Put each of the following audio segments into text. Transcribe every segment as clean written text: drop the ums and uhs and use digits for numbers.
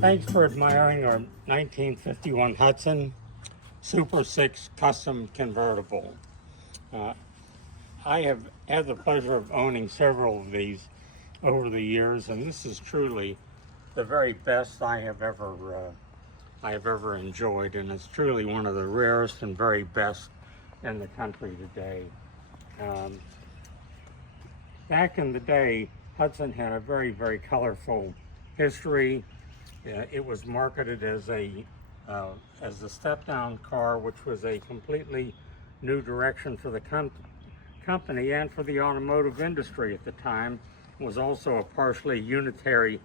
Thanks for admiring our 1951 Hudson Super 6 Custom Convertible. I have had the pleasure of owning several of these over the years, and this is truly the very best I have ever enjoyed, and it's truly one of the rarest and very best in the country today. Back in the day, Hudson had a very, very colorful history. It was marketed as a step-down car, which was a completely new direction for the company and for the automotive industry at the time. It was also a partially unitary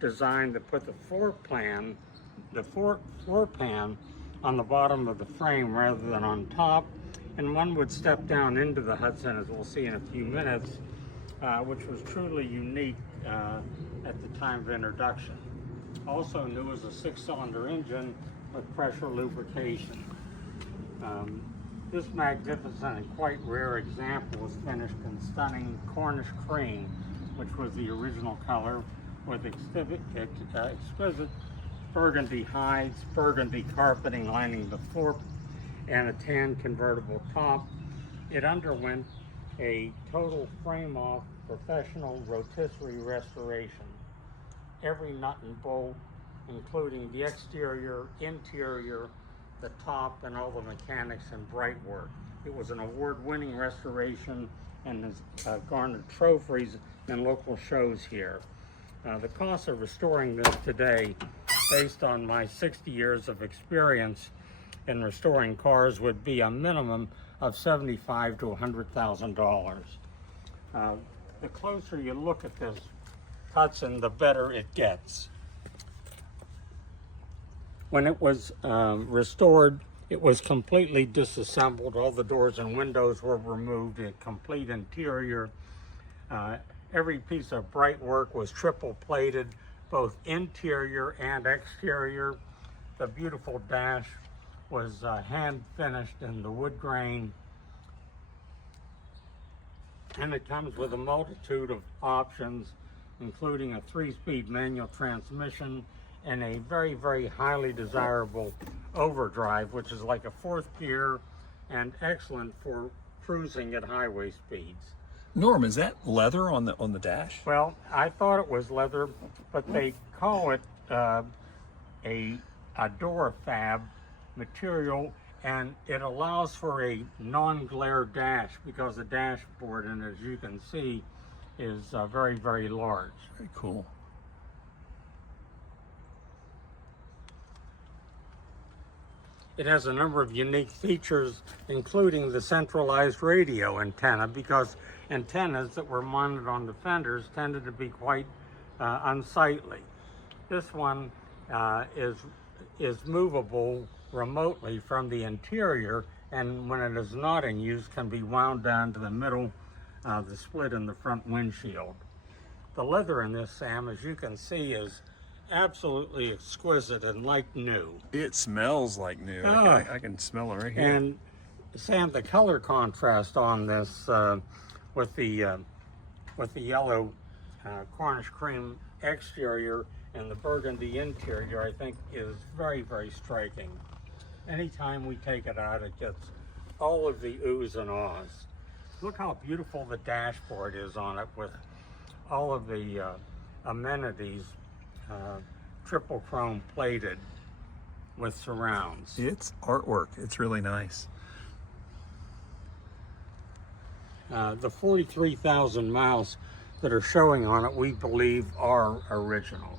design that put the floor pan on the bottom of the frame rather than on top, and one would step down into the Hudson, as we'll see in a few minutes, which was truly unique at the time of introduction. Also new is a 6-cylinder engine with pressure lubrication. This magnificent and quite rare example was finished in stunning Cornish cream, which was the original color, with exquisite burgundy hides, burgundy carpeting lining the floor, and a tan convertible top. It underwent a total frame-off professional rotisserie restoration. Every nut and bolt, including the exterior, interior, the top, and all the mechanics and bright work. It was an award-winning restoration and has garnered trophies in local shows here. The cost of restoring this today, based on my 60 years of experience in restoring cars, would be a minimum of $75,000 to $100,000. The closer you look at this Hudson, the better it gets. When it was restored, it was completely disassembled. All the doors and windows were removed, a complete interior. Every piece of bright work was triple plated, both interior and exterior. The beautiful dash was hand finished in the wood grain. And it comes with a multitude of options, including a 3-speed manual transmission and a very, very highly desirable overdrive, which is like a 4th gear and excellent for cruising at highway speeds. Norm, is that leather on the dash? Well, I thought it was leather, but they call it a Durafab material, and it allows for a non-glare dash because the dashboard, and as you can see, is very, very large. Very cool. It has a number of unique features, including the centralized radio antenna, because antennas that were mounted on the fenders tended to be quite unsightly. This one is movable remotely from the interior, and when it is not in use, can be wound down to the middle, the split in the front windshield. The leather in this, Sam, as you can see, is absolutely exquisite and like new. It smells like new. Oh. I can smell it right here. And Sam, the color contrast on this with the yellow Cornish cream exterior and the burgundy interior, I think, is very, very striking. Anytime we take it out, it gets all of the oohs and ahs. Look how beautiful the dashboard is on it, with all of the amenities, triple chrome plated with surrounds. It's artwork. It's really nice. The 43,000 miles that are showing on it, we believe, are original.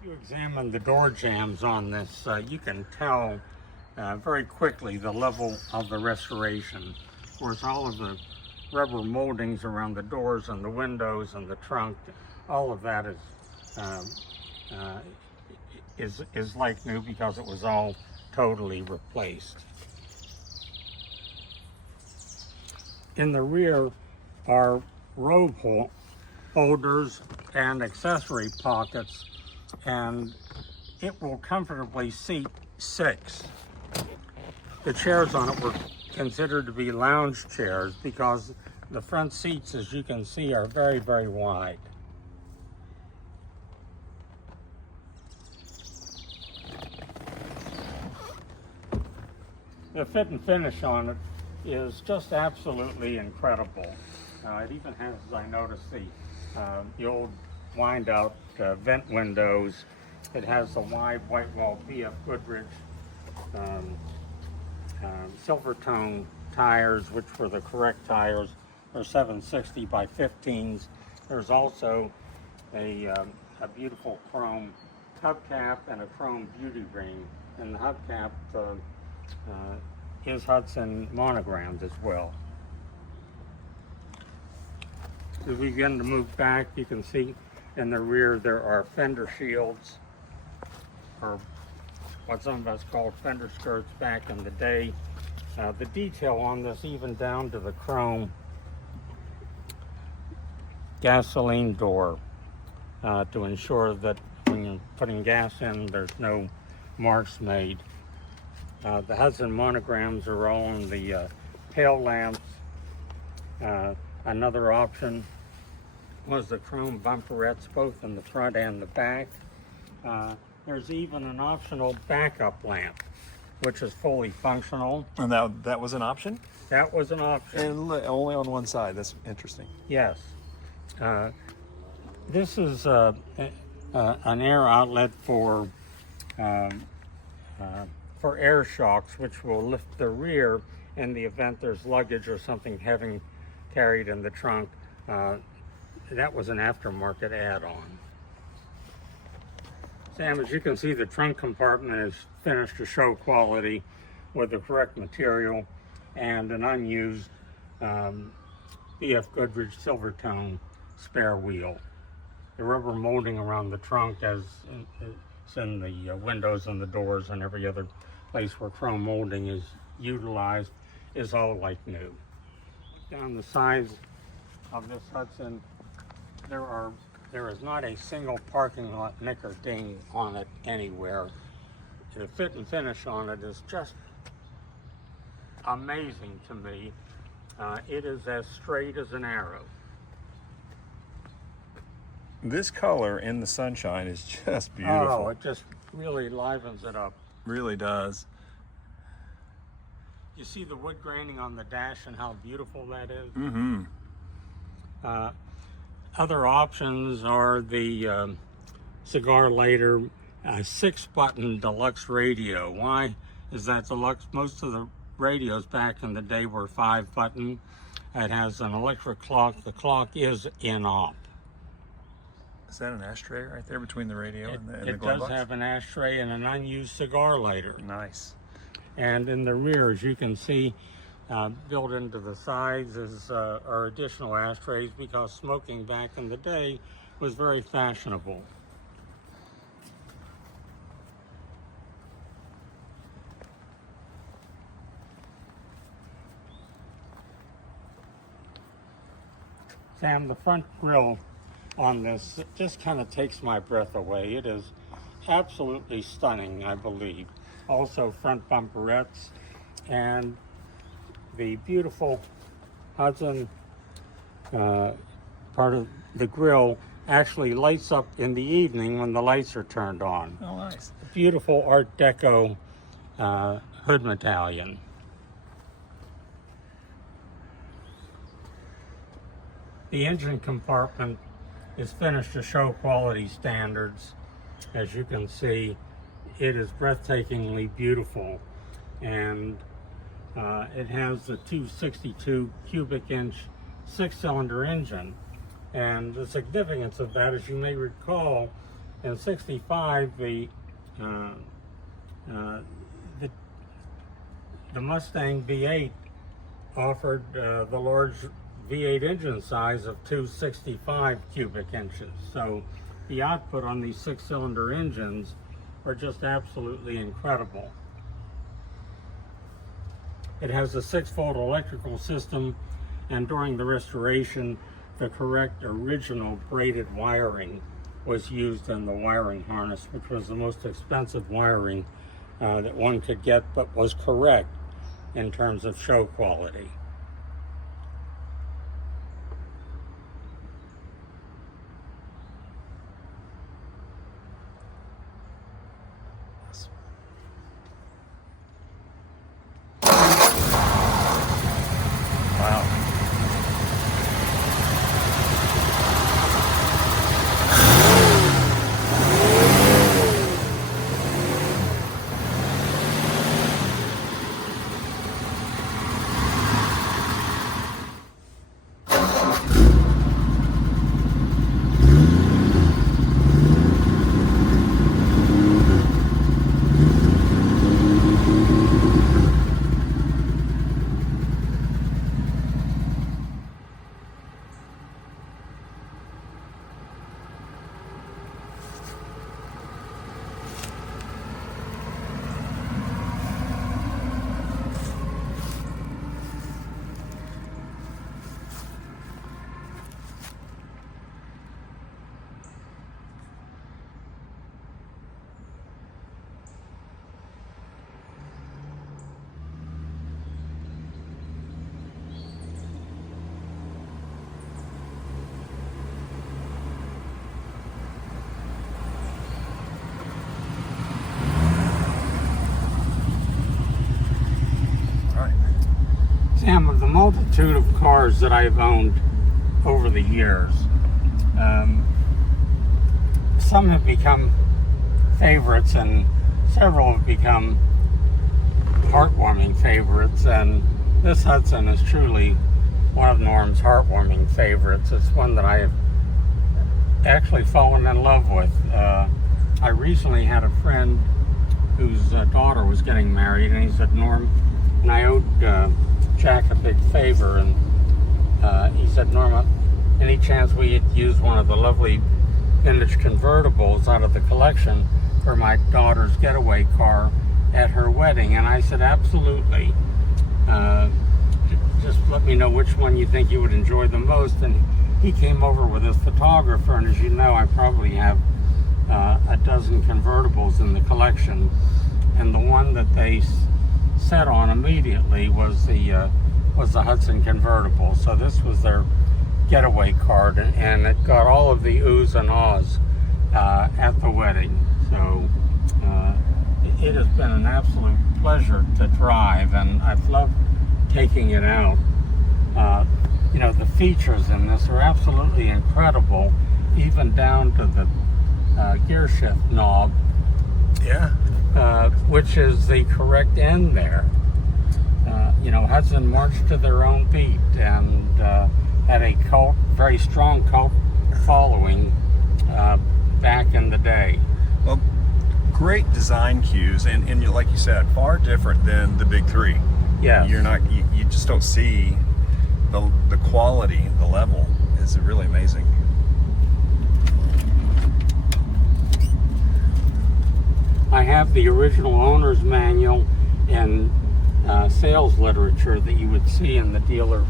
If you examine the door jambs on this, you can tell very quickly the level of the restoration. Of course, all of the rubber moldings around the doors and the windows and the trunk, all of that is like new because it was all totally replaced. In the rear are robe holders and accessory pockets, and it will comfortably seat 6. The chairs on it were considered to be lounge chairs because The front seats, as you can see, are very, very wide. The fit and finish on it is just absolutely incredible. It even has, as I noticed, the old wind-out vent windows. It has the wide white wall BF Goodrich silver tone tires, which were the correct tires, are 760 by 15s. There's also a beautiful chrome hubcap and a chrome beauty ring, and the hubcap is Hudson monogrammed as well. As we begin to move back, you can see in the rear there are fender shields, or what some of us called fender skirts back in the day. The detail on this, even down to the chrome gasoline door, to ensure that when you're putting gas in, there's no marks made. The Hudson monograms are all on the tail lamps. Another option was the chrome bumperettes, both in the front and the back. There's even an optional backup lamp, which is fully functional. And that was an option? That was an option. And only on one side. That's interesting. Yes. This is an air outlet for air shocks, which will lift the rear in the event there's luggage or something heavy carried in the trunk. That was an aftermarket add-on. Sam, as you can see, the trunk compartment is finished to show quality with the correct material and an unused BF Goodrich Silvertone spare wheel. The rubber molding around the trunk, as it's in the windows and the doors and every other place where chrome molding is utilized, is all like new. Down the sides of this Hudson, there is not a single parking lot nick or ding on it anywhere. The fit and finish on it is just amazing to me. It is as straight as an arrow. This color in the sunshine is just beautiful. Oh, it just really livens it up. Really does. You see the wood graining on the dash and how beautiful that is? Mm-hmm. Other options are the cigar lighter 6-button deluxe radio. Why is that deluxe? Most of the radios back in the day were 5-button. It has an electric clock. The clock is in-op. Is that an ashtray right there between the radio and the It glove does box? have an ashtray and an unused cigar lighter. Nice. And in the rear, as you can see, built into the sides are additional ashtrays, because smoking back in the day was very fashionable. Sam, the front grille on this just kind of takes my breath away. It is absolutely stunning, I believe. Also front bumperettes, and the beautiful Hudson part of the grille actually lights up in the evening when the lights are turned on. Oh, nice. Beautiful Art Deco hood medallion. The engine compartment is finished to show quality standards. As you can see, it is breathtakingly beautiful, and it has the 262 cubic inch 6-cylinder engine. And the significance of that, as you may recall, in '65 the Mustang V8 offered the large V8 engine size of 265 cubic inches. So the output on these 6-cylinder engines are just absolutely incredible. It has a 6-volt electrical system, and during the restoration, the correct original braided wiring was used in the wiring harness, which was the most expensive wiring that one could get, but was correct in terms of show quality. Sam, of the multitude of cars that I've owned over the years, some have become favorites and several have become heartwarming favorites, and this Hudson is truly one of Norm's heartwarming favorites. It's one that I have actually fallen in love with. I recently had a friend whose daughter was getting married, and he said, Norm, and I owed Jack a big favor, and he said, Norma, any chance we could use one of the lovely vintage convertibles out of the collection for my daughter's getaway car at her wedding? And I said, absolutely. Just let me know which one you think you would enjoy the most. And he came over with his photographer, and as you know, I probably have a dozen convertibles in the collection, and the one that they set on immediately was the Hudson convertible. So this was their getaway card, and it got all of the oohs and ahs at the wedding. So it has been an absolute pleasure to drive, and I've loved taking it out. You know, the features in this are absolutely incredible, even down to the gear shift knob. Yeah. Which is the correct end there. You know, Hudson marched to their own beat and had a very strong cult following back in the day. Well, great design cues, and like you said, far different than the big three. Yeah. You just don't see the quality, the level is really amazing. I have the original owner's manual and sales literature that you would see in the dealer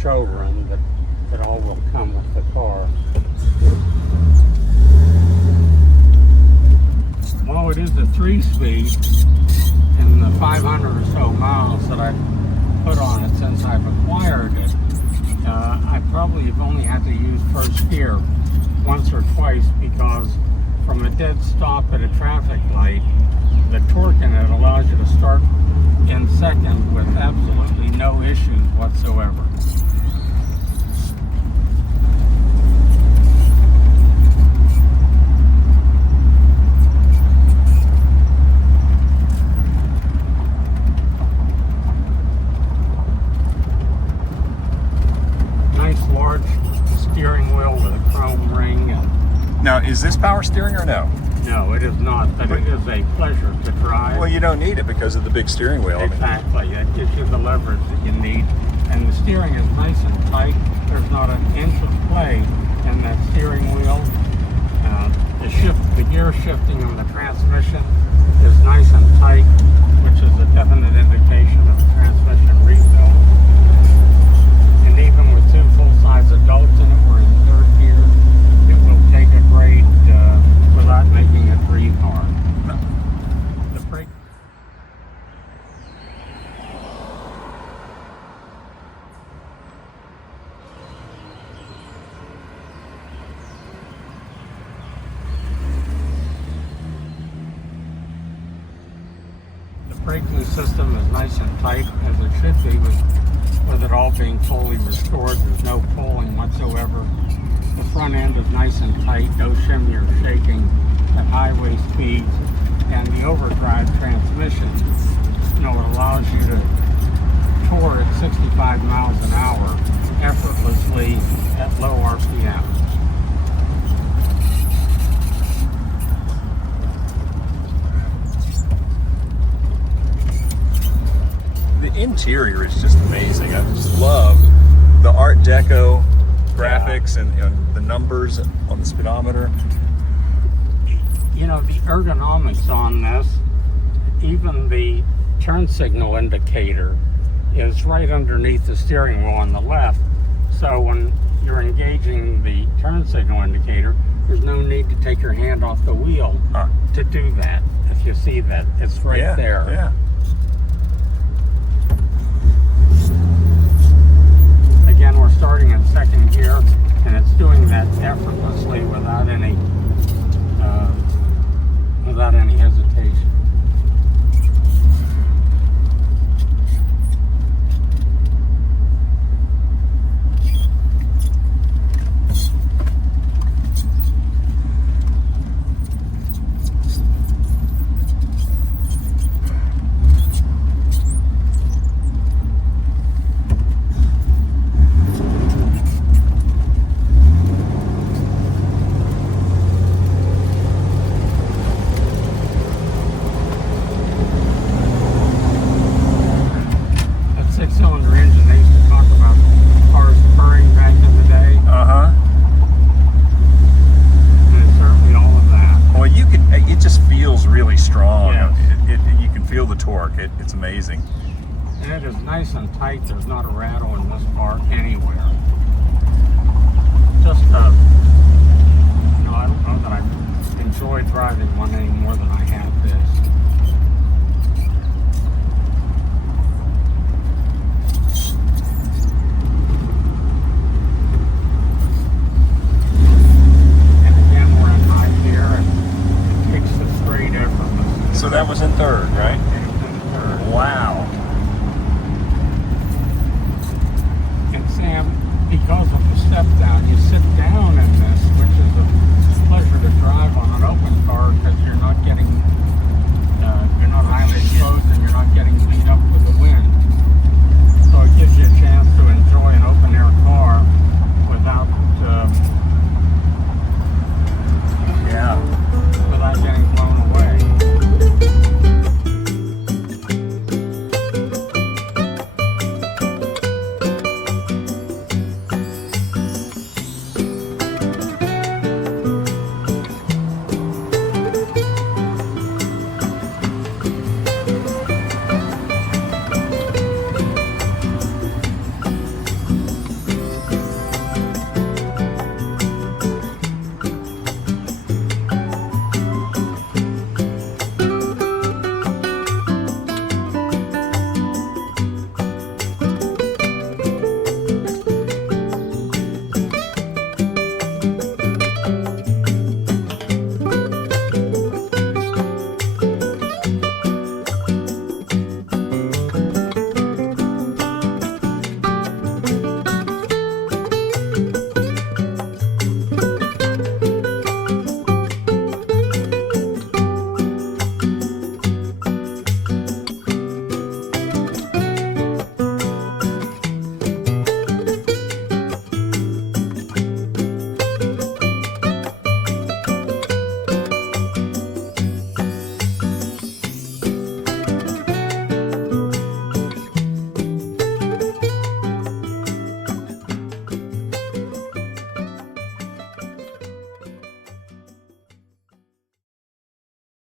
showroom that all will come with the car. Well, it is a 3-speed, and the 500 or so miles that I've put on it since I've acquired it, I probably have only had to use first gear once or twice, because from a dead stop at a traffic light, the torque in it allows you to start in second with absolutely no issues whatsoever. Nice large steering wheel with a chrome ring. Now, is this power steering or no? No, it is not, but it is a pleasure to drive. Well, you don't need it because of the big steering wheel. Exactly. It gives you the leverage that you need. And the steering is nice and tight. There's not an inch of play in that steering wheel. The gear shifting on the transmission is nice and tight, which is a definite indication of a transmission rebuild. And even with two full-size adults in it, we're in third gear, it will take a grade without making it breathe hard. The brake. The braking system is nice and tight, as it should be, with it all being fully restored. There's no pulling whatsoever. The front end is nice and tight, no shimmy or shaking at highway speeds, and the overdrive transmission, you know, it allows you to tour at 65 miles an hour effortlessly at low RPM. The interior is just amazing. I just love the Art Deco graphics and the numbers on the speedometer. You know, the ergonomics on this, even the turn signal indicator is right underneath the steering wheel on the left. So when you're engaging the turn signal indicator, there's no need to take your hand off the wheel to do that. If you see that, it's right there. Yeah. Again, we're starting in second gear, and it's doing that effortlessly without any hesitation. torque. It's amazing. And it is nice and tight. There's not a rattle in this car anywhere. Just a